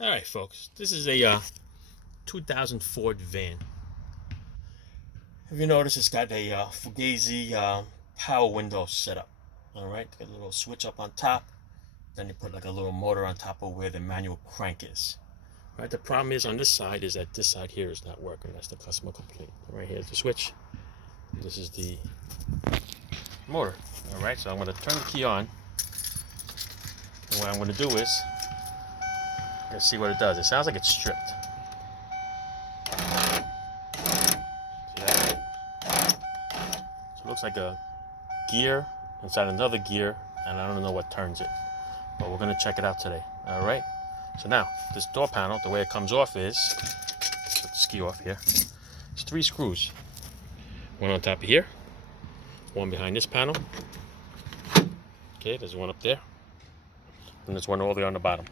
Alright folks, this is a 2000 Ford van. If you notice, it's got a Fugazi power window setup. Alright, got a little switch up on top. Then you put like a little motor on top of where the manual crank is. Right, the problem is on this side is that this side here is not working. That's the customer complaint. Right here's the switch. This is the motor. Alright, so I'm going to turn the key on. And what I'm going to do is, let's see what it does. It sounds like it's stripped. See that? So it looks like a gear inside another gear, and I don't know what turns it. But we're going to check it out today. Alright? So now, this door panel, the way it comes off is, let's put the ski off here. It's 3 screws. One on top of here, one behind this panel. Okay, there's one up there. And there's one all the way on the bottom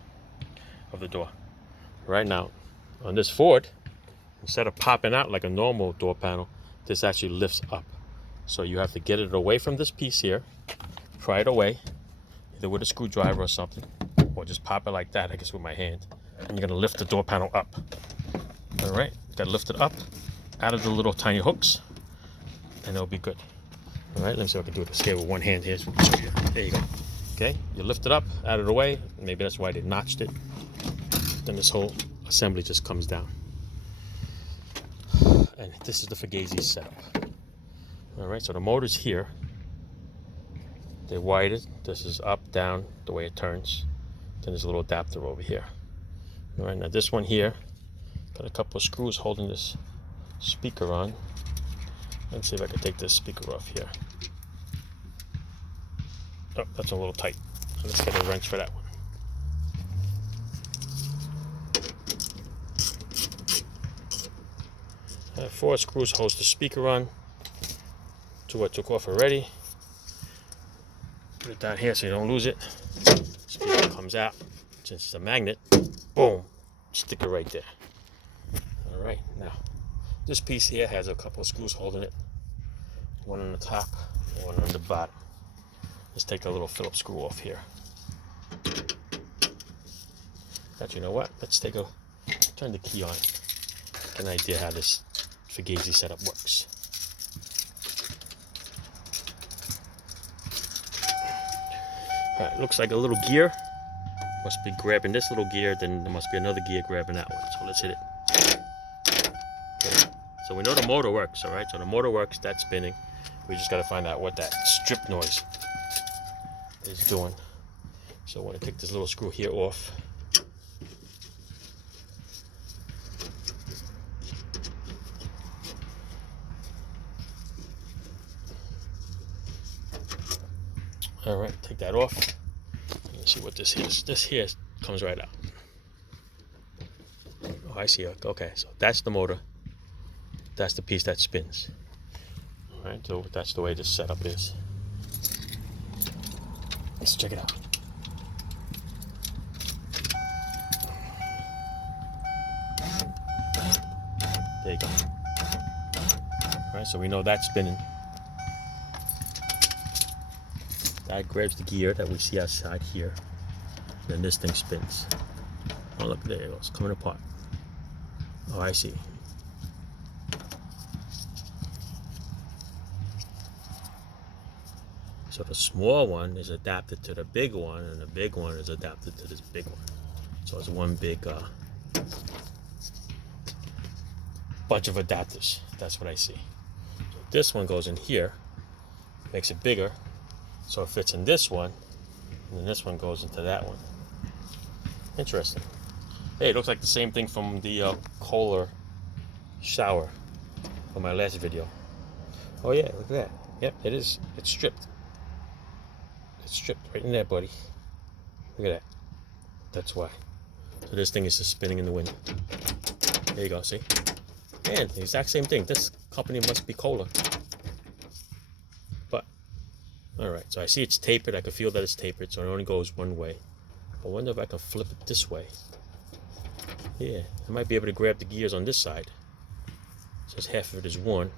of the door. Right now, on this Ford, instead of popping out like a normal door panel, this actually lifts up. So you have to get it away from this piece here, pry it away, either with a screwdriver or something, or just pop it like that, I guess with my hand. And you're gonna lift the door panel up. All right, gotta lift it up out of the little tiny hooks, and it'll be good. All right, let me see if I can do it with one hand here. There you go. Okay, you lift it up, out of the way. Maybe that's why they notched it. Then this whole assembly just comes down. And this is the Fugazi setup. All right, so the motor's here. They wired it. This is up, down, the way it turns. Then there's a little adapter over here. All right, now this one here, got a couple of screws holding this speaker on. Let's see if I can take this speaker off here. Oh, that's a little tight. Let's get a wrench for that one. I have 4 screws holds the speaker on. 2 I took off already. Put it down here so you don't lose it. Speaker comes out. Since it's a magnet, boom, stick it right there. All right, now this piece here has a couple of screws holding it. One on the top, one on the bottom. Let's take a little Phillips screw off here. But you know what? Let's turn the key on. Get an idea how this Fugazi setup works. Alright, looks like a little gear. Must be grabbing this little gear, then there must be another gear grabbing that one. So let's hit it. Okay. So we know the motor works, alright? So the motor works, that's spinning. We just gotta find out what that strip noise is doing. So I want to take this little screw here off. All right, take that off. Let's see what this is. This here comes right out. Oh, I see. Okay, so that's the motor. That's the piece that spins. All right, so that's the way this setup is. Let's check it out. There you go. All right, so we know that's spinning. That grabs the gear that we see outside here. Then this thing spins. Oh, look, there it goes, coming apart. Oh, I see. So the small one is adapted to the big one, and the big one is adapted to this big one. So it's one big bunch of adapters. That's what I see. So this one goes in here, makes it bigger, so it fits in this one, and then this one goes into that one. Interesting. Hey, it looks like the same thing from the Kohler shower from my last video. Oh yeah, look at that. Yep, it is. It's stripped. It's stripped right in there, buddy. Look at that. That's why. So this thing is just spinning in the wind. There you go, see? And the exact same thing. This company must be Kohler. But, alright, so I see it's tapered. I can feel that it's tapered, so it only goes one way. I wonder if I can flip it this way. Yeah, I might be able to grab the gears on this side. It says half of it is one.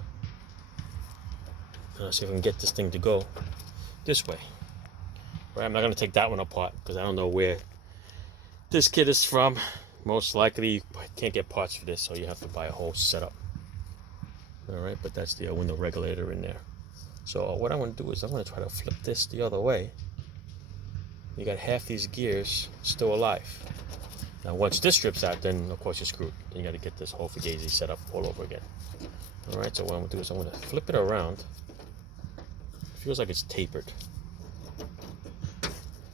And I'll see if I can get this thing to go this way. Right, I'm not going to take that one apart because I don't know where this kit is from. most likely you can't get parts for this, so you have to buy a whole setup. All right, but that's the window regulator in there. So what I'm going to do is I'm going to try to flip this the other way. You got half these gears still alive. Now once this strips out, then of course you're screwed. Then you got to get this whole Fugazi set up all over again. All right, so what I'm going to do is I'm going to flip it around. It feels like it's tapered.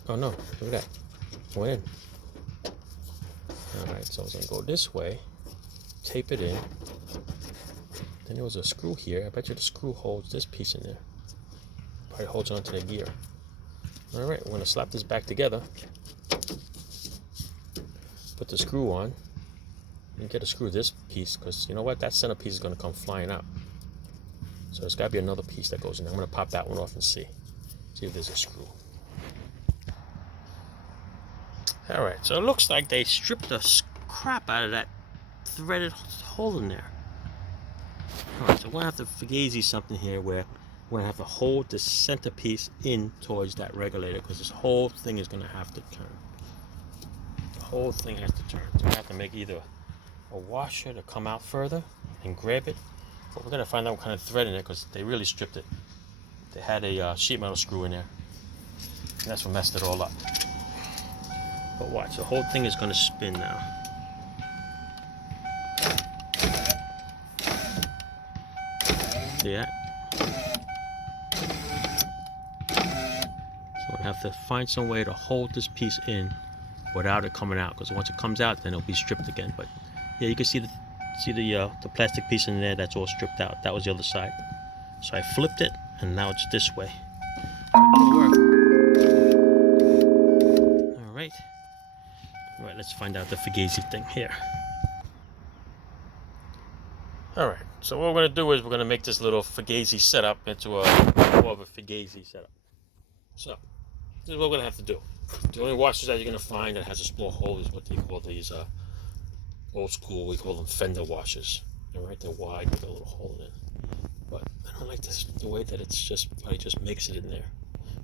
Oh no, look at that. It went in. All right, so I was going to go this way, tape it in. Then there was a screw here. I bet you the screw holds this piece in there. Probably holds onto the gear. All right, we're going to slap this back together. Put the screw on. And get to screw this piece, because you know what? That center piece is going to come flying out. So there's got to be another piece that goes in there. I'm going to pop that one off and see. See if there's a screw. All right, so it looks like they stripped the crap out of that threaded hole in there. All right, so we're going to have to Fugazi something here where we're going to have to hold the centerpiece in towards that regulator, because this whole thing is going to have to turn. The whole thing has to turn. So we have to make either a washer to come out further and grab it, but we're going to find out what kind of thread in there, because they really stripped it. They had a sheet metal screw in there, and that's what messed it all up. But watch, the whole thing is going to spin now. See that? So we'll have to find some way to hold this piece in without it coming out, because once it comes out, then it'll be stripped again. But yeah, you can see the plastic piece in there that's all stripped out. That was the other side. So I flipped it, and now it's this way. It'll work. All right. All right, let's find out the Fugazi thing here. All right, so what we're going to do is we're going to make this little Fugazi setup into more of a Fugazi setup. So this is what we're going to have to do. The only washers that you're going to find that has a small hole is what they call these old school, we call them fender washers. All right, they're wide with a little hole in it. But I don't like this, the way that it's just, probably just makes it in there.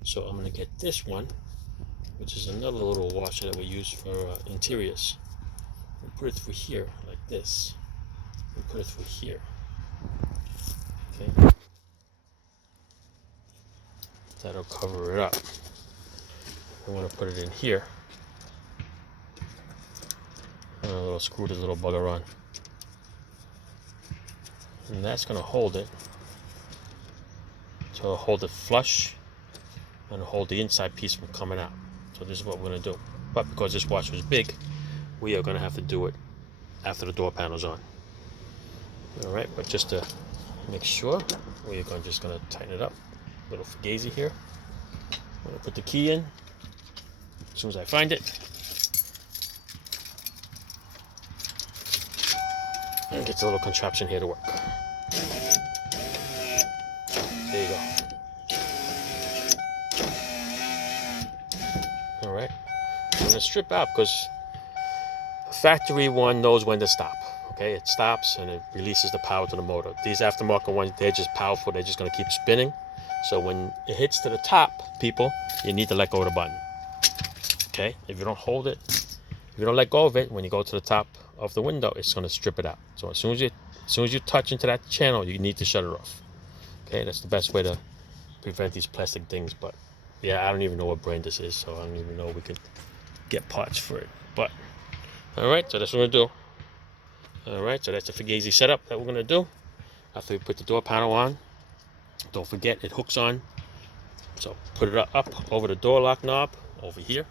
So I'm going to get this one, which is another little washer that we use for interiors. And put it through here like this. And put it through here. Okay. That'll cover it up. I want to put it in here. And a little screw this little bugger on. And that's going to hold it. So it'll hold it flush and hold the inside piece from coming out. So this is what we're going to do. But because this washer is big, we are going to have to do it after the door panel's on. Alright, but just to make sure, we're just going to tighten it up. Little Fugazi here. I'm going to put the key in as soon as I find it. And get the little contraption here to work. There you go. Alright. I'm going to strip out because factory one knows when to stop. Okay, it stops and it releases the power to the motor. These aftermarket ones, they're just powerful. They're just going to keep spinning. So when it hits to the top, people, you need to let go of the button. Okay, if you don't hold it, if you don't let go of it, when you go to the top of the window, it's going to strip it out. So as soon as you touch into that channel, you need to shut it off. Okay, that's the best way to prevent these plastic things. But yeah, I don't even know what brand this is, so I don't even know we can get parts for it. But all right, so that's what we're going to do. Alright, so that's the Fugazi setup that we're going to do. After we put the door panel on, don't forget it hooks on. So put it up over the door lock knob over here.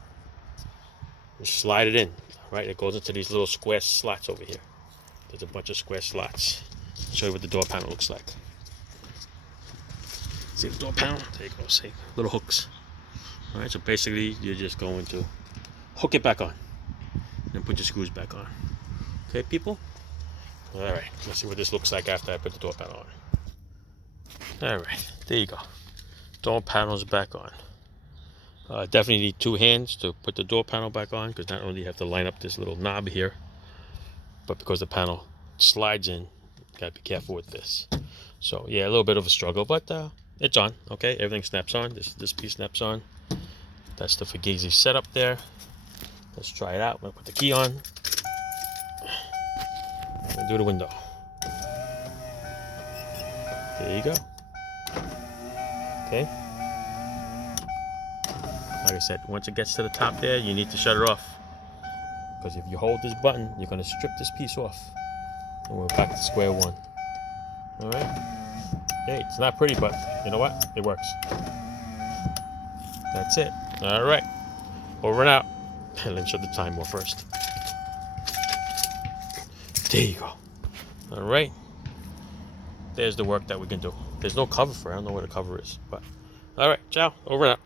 And slide it in. Alright, it goes into these little square slots over here. There's a bunch of square slots. I'll show you what the door panel looks like. See the door panel? There you go, see, little hooks. Alright, so basically you're just going to hook it back on. And put your screws back on. Okay, people? Alright, let's see what this looks like after I put the door panel on. Alright, there you go. Door panel's back on. Definitely need two hands to put the door panel back on, because not only do you have to line up this little knob here, but because the panel slides in, you gotta be careful with this. So yeah, a little bit of a struggle, but it's on. Okay, everything snaps on. This piece snaps on. That's the Fugazi setup there. Let's try it out. I'm gonna put the key on. Do the window. There you go. Okay. Like I said, once it gets to the top there, you need to shut it off. Because if you hold this button, you're going to strip this piece off. And we're back to square one. Alright? Hey, it's not pretty, but you know what? It works. That's it. Alright. Over and out. And then shut the time off first. There you go. Alright. There's the work that we can do. There's no cover for it. I don't know where the cover is. But alright, ciao. Over and out.